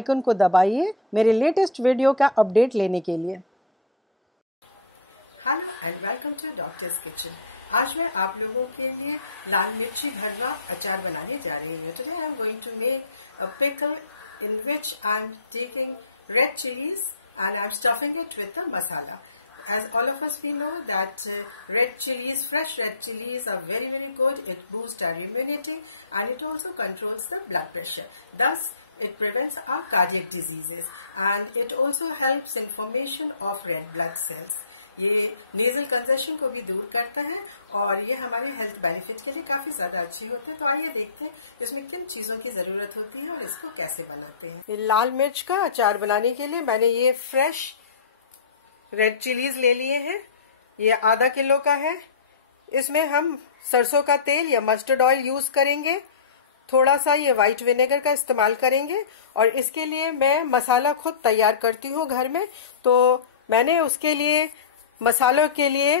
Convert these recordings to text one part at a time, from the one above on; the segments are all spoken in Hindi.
आइकन को दबाइए मेरे लेटेस्ट वीडियो का अपडेट लेने के लिए। Hello and welcome to doctor's kitchen. आज मैं आप लोगों के लिए लाल मिर्ची भरवा अचार बनाने जा रही हूँ। Today I am going to make a pickle in which I am taking red chilies and I'm stuffing it with the masala. As all of us we know that red chilies, fresh red chilies are very, very good. It boosts our immunity and it also controls the blood pressure. Thus, it prevents our cardiac diseases and it also helps in formation of red blood cells. ये नेजल कंजेशन को भी दूर करता है और ये हमारे हेल्थ बेनिफिट के लिए काफी ज्यादा अच्छी होती है। तो आइए देखते हैं इसमें किन चीजों की जरूरत होती है और इसको कैसे बनाते हैं। ये लाल मिर्च का अचार बनाने के लिए मैंने ये फ्रेश रेड चिलीज ले लिए हैं। ये आधा किलो का है। इसमें हम सरसों का तेल या मस्टर्ड ऑयल यूज करेंगे। थोड़ा सा ये व्हाइट विनेगर का इस्तेमाल करेंगे और इसके लिए मैं मसाला खुद तैयार करती हूँ घर में। तो मैंने उसके लिए मसालों के लिए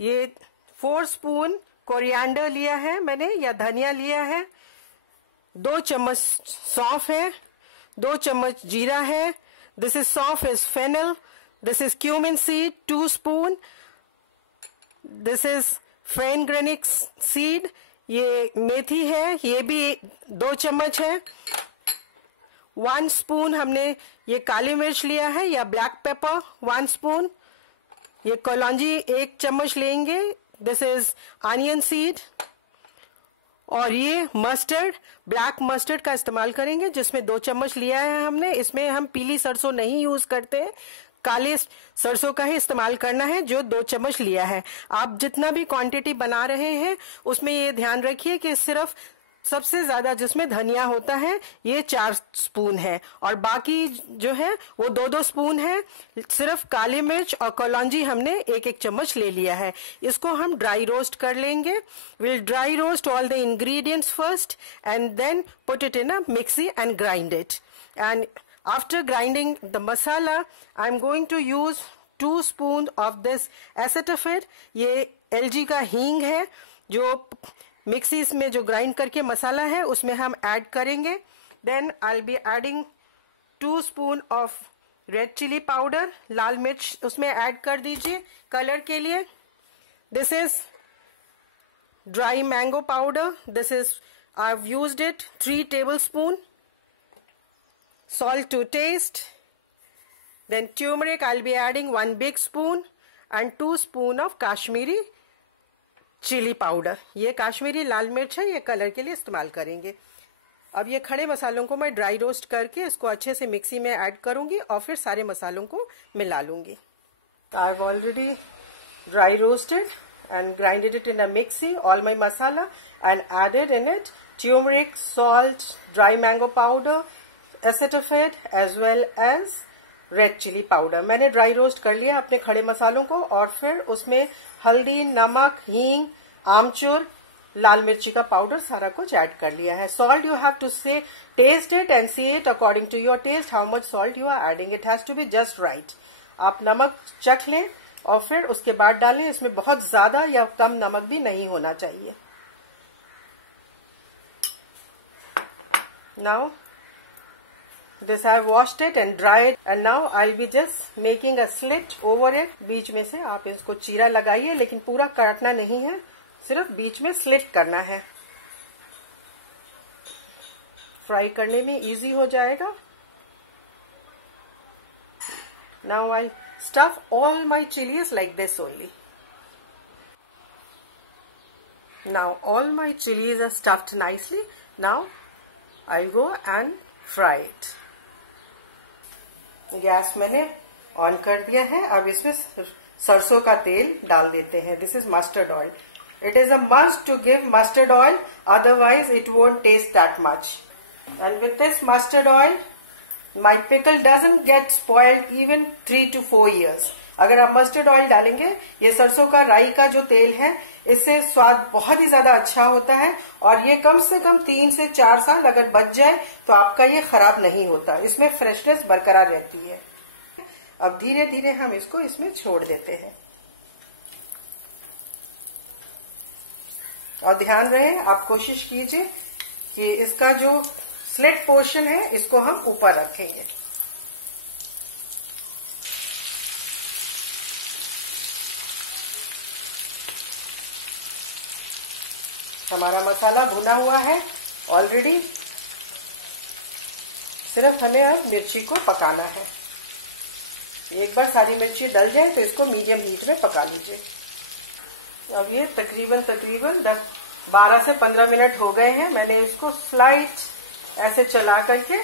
ये 4 स्पून कोरिएंडर लिया है मैंने या धनिया लिया है, 2 चम्मच सौंफ है, 2 चम्मच जीरा है। This is saunf is fennel. This is cumin seed 2 spoon. This is fenugreek seed, ये मेथी है, ये भी 2 चम्मच है। 1 स्पून हमने ये काली मिर्च लिया है या ब्लैक पेपर 1 स्पून। ये कलौंजी 1 चम्मच लेंगे। This is onion seed. और ये मस्टर्ड, ब्लैक मस्टर्ड का इस्तेमाल करेंगे जिसमें 2 चम्मच लिया है हमने। इसमें हम पीली सरसों नहीं यूज करते हैं, काले सरसों का ही इस्तेमाल करना है जो 2 चम्मच लिया है। आप जितना भी क्वांटिटी बना रहे हैं उसमें ये ध्यान रखिए कि सिर्फ सबसे ज्यादा जिसमें धनिया होता है ये 4 स्पून है और बाकी जो है वो 2-2 स्पून है। सिर्फ काली मिर्च और कलौंजी हमने 1-1 चम्मच ले लिया है। इसको हम ड्राई रोस्ट कर लेंगे। Will dry roast all the ingredients first and then put it in a mixie and grind it. And after grinding the masala I am going to use 2 spoon of this asafoetida. ये LG का हींग है जो मिक्सी में जो ग्राइंड करके मसाला है उसमें हम ऐड करेंगे। Then I will be adding 2 spoon of red chilli powder, लाल मिर्च उसमें ऐड कर दीजिए कलर के लिए। This is dry mango powder. This is I have used it 3 tablespoon. Salt to taste. Then turmeric I'll be adding 1 big spoon and 2 spoon of Kashmiri chili powder. ये काश्मीरी लाल मिर्च है, ये कलर के लिए इस्तेमाल करेंगे। अब ये खड़े मसालों को मैं ड्राई रोस्ट करके इसको अच्छे से मिक्सी में ऐड करूंगी और फिर सारे मसालों को मिला लूंगी। I have already dry roasted and grinded it in a mixie, all my masala, and added in it turmeric, salt, dry mango powder, asafoetida as well as red chilli powder. मैंने ड्राई रोस्ट कर लिया अपने खड़े मसालों को और फिर उसमें हल्दी, नमक, हींग, आमचूर, लाल मिर्ची का पाउडर सारा कुछ ऐड कर लिया है। Salt you have to say taste it and see it according to your taste how much salt you are adding. It has to be just right. आप नमक चख लें और फिर उसके बाद डालें। इसमें बहुत ज्यादा या कम नमक भी नहीं होना चाहिए। Now this I have washed it and dried and now I'll be just making a slit over it। बीच में से आप इसको चीरा लगाइए लेकिन पूरा काटना नहीं है, सिर्फ बीच में स्लिट करना है। फ्राई करने में इजी हो जाएगा। Now I'll stuff all my chilies like this only। Now all my chilies are stuffed nicely। Now I'll go and fry it। Gas मैंने ऑन कर दिया है। अब इसमें सरसों का तेल डाल देते हैं। This is mustard oil. It is a must to give mustard oil, otherwise it won't taste that much. And with this mustard oil my pickle doesn't get spoiled even 3 to 4 years। अगर आप मस्टर्ड ऑयल डालेंगे, ये सरसों का राई का जो तेल है, इससे स्वाद बहुत ही ज्यादा अच्छा होता है और ये कम से कम 3 से 4 साल अगर बच जाए तो आपका ये खराब नहीं होता। इसमें फ्रेशनेस बरकरार रहती है। अब धीरे धीरे हम इसको इसमें छोड़ देते हैं और ध्यान रहे आप कोशिश कीजिए कि इसका जो स्लिट पोर्शन है इसको हम ऊपर रखेंगे। हमारा मसाला भुना हुआ है ऑलरेडी, सिर्फ हमें अब मिर्ची को पकाना है। एक बार सारी मिर्ची डल जाए तो इसको मीडियम हीट में पका लीजिए। अब ये तकरीबन 12 से 15 मिनट हो गए हैं। मैंने इसको स्लाइट ऐसे चला करके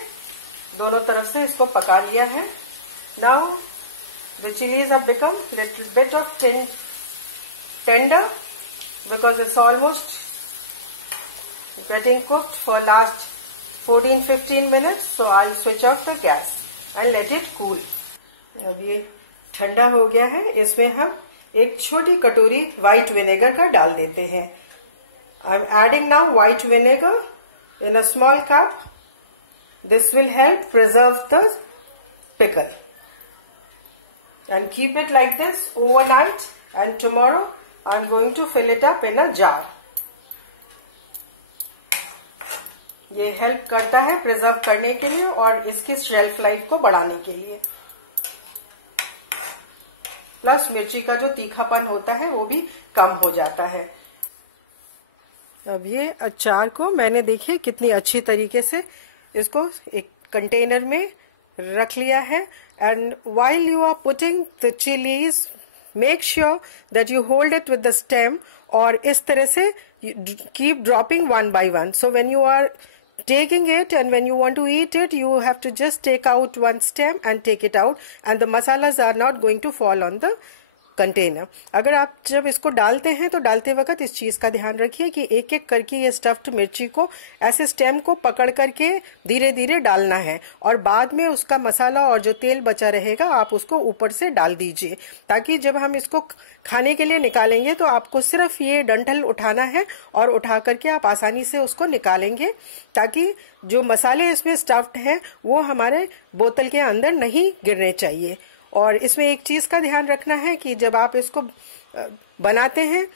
दोनों तरफ से इसको पका लिया है। Now the chillies have become little bit of tender because it's almost getting cooked for last 14-15 minutes, so I'll switch off the gas and let it cool. अब ये ठंडा हो गया है, इसमें हम एक छोटी कटोरी व्हाइट विनेगर का डाल देते हैं। I'm adding now white vinegar in a small cup. This will help preserve the pickle. And keep it like this overnight, and tomorrow I'm going to fill it up in a jar. ये हेल्प करता है प्रिजर्व करने के लिए और इसकी शेल्फ लाइफ को बढ़ाने के लिए। प्लस मिर्ची का जो तीखापन होता है वो भी कम हो जाता है। अब ये अचार को मैंने देखिए कितनी अच्छी तरीके से इसको एक कंटेनर में रख लिया है। And while you are putting the chilies, make sure that you hold it with the stem, और इस तरह से keep dropping one by one. So when you are taking it and when you want to eat it, you have to just take out one stem and take it out, and the masalas are not going to fall on the container. अगर आप जब इसको डालते हैं तो डालते वक्त इस चीज का ध्यान रखिए कि एक एक करके ये स्टफ्ड मिर्ची को ऐसे स्टेम को पकड़ करके धीरे धीरे डालना है, और बाद में उसका मसाला और जो तेल बचा रहेगा आप उसको ऊपर से डाल दीजिए, ताकि जब हम इसको खाने के लिए निकालेंगे तो आपको सिर्फ ये डंठल उठाना है और उठा करके आप आसानी से उसको निकालेंगे, ताकि जो मसाले इसमें स्टफ्ड हैं वो हमारे बोतल के अंदर नहीं गिरने चाहिए। और इसमें एक चीज का ध्यान रखना है कि जब आप इसको बनाते हैं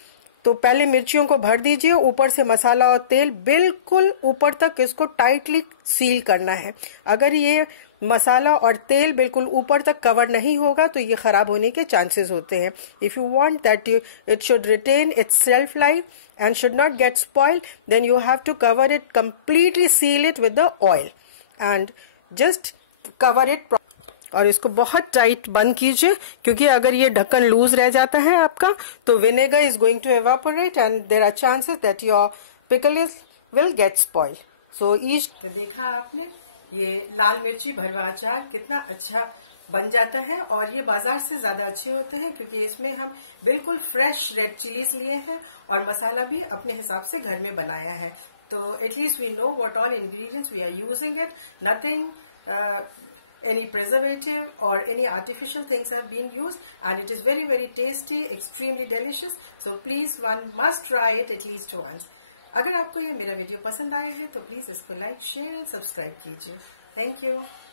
तो पहले मिर्चियों को भर दीजिए, ऊपर से मसाला और तेल बिल्कुल ऊपर तक इसको टाइटली सील करना है। अगर ये मसाला और तेल बिल्कुल ऊपर तक कवर नहीं होगा तो ये खराब होने के चांसेस होते हैं। If you want that it should retain its shelf life and should not get spoiled, then you have to cover it completely, seal it with the oil and just cover it और इसको बहुत टाइट बंद कीजिए, क्योंकि अगर ये ढक्कन लूज रह जाता है आपका तो vinegar is going to evaporate and there are chances that your pickle will get spoil. So each देखा आपने ये लाल मिर्ची भरवा अचार कितना अच्छा बन जाता है, और ये बाजार से ज्यादा अच्छे होते हैं क्योंकि इसमें हम बिल्कुल फ्रेश रेड चिलीज लिए हैं और मसाला भी अपने हिसाब से घर में बनाया है। तो at least we know what all ingredients we are using it, nothing any preservative or any artificial things have been used, and it is very very tasty, extremely delicious. So please one must try it at least once. अगर आपको ये मेरा वीडियो पसंद आया है तो प्लीज इसको लाइक शेयर एंड सब्सक्राइब कीजिए। Thank you.